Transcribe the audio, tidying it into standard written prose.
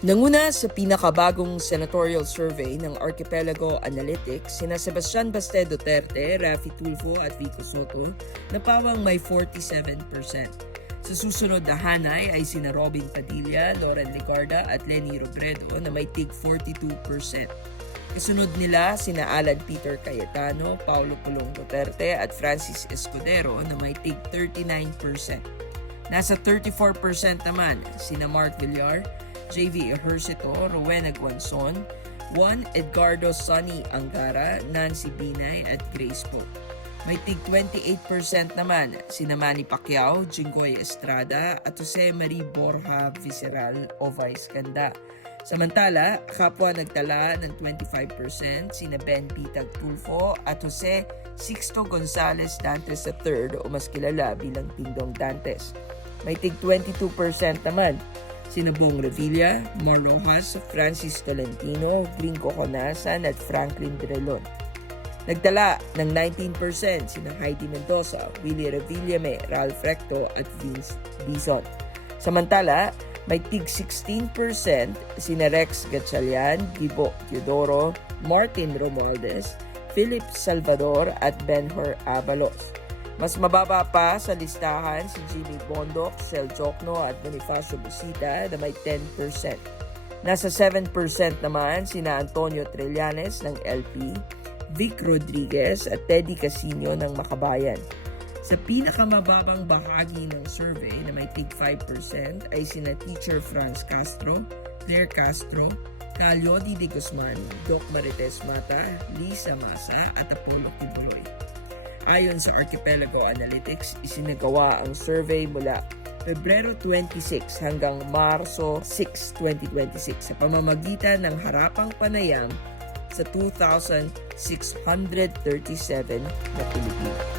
Nanguna sa pinakabagong senatorial survey ng Archipelago Analytics, sina Sebastian Baste Duterte, Raffy Tulfo at Vico Soto na pawang may 47%. Sa susunod na hanay ay sina Robin Padilla, Loren Legarda at Leni Robredo na may tig 42%. Kasunod nila sina Alan Peter Cayetano, Paulo Pulong Duterte at Francis Escudero na may tig 39%. Nasa 34% naman sina Mark Villar, JV Ejercito, Rowena Guanzon, Juan Edgardo Sonny Angara, Nancy Binay at Grace Poe. May tig 28% naman sina Manny Pacquiao, Jinggoy Estrada at Jose Marie Borja Visceral o Vice Ganda. Samantala, kapwa nagtala ng 25% sina Ben Pitag Tulfo at Jose Sixto Gonzales Dantes III o mas kilala bilang Tindong Dantes. May tig 22% naman sina Bong Revilla, Mar Rojas, Francis Tolentino, Gringo Conasan at Franklin Drelon. Nagtala ng 19% sina Heidi Mendoza, Willie Revillame, Ralph Recto at Vince Dizon. Samantala, may tig 16% sina Rex Gatchalian, Gibo Teodoro, Martin Romualdez, Philip Salvador at Benhur Abalos. Mas mababa pa sa listahan si Jimmy Bondoc, Shel Jokno at Bonifacio Busita na may 10%. Nasa 7% naman sina Antonio Trillanes ng LP, Vic Rodriguez at Teddy Casino ng Makabayan. Sa pinakamababang bahagi ng survey na may tig 5% ay sina Teacher Franz Castro, Claire Castro, Calyodi de Guzman, Doc Marites Mata, Lisa Masa at Apollo Tibuloy. Ayon sa Archipelago Analytics, isinagawa ang survey mula Pebrero 26 hanggang Marso 6, 2026 sa pamamagitan ng harapang panayam sa 2,637 na Pilipino.